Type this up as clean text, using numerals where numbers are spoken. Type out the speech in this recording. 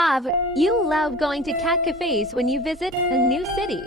Have you love going to cat cafes when you visit a new city?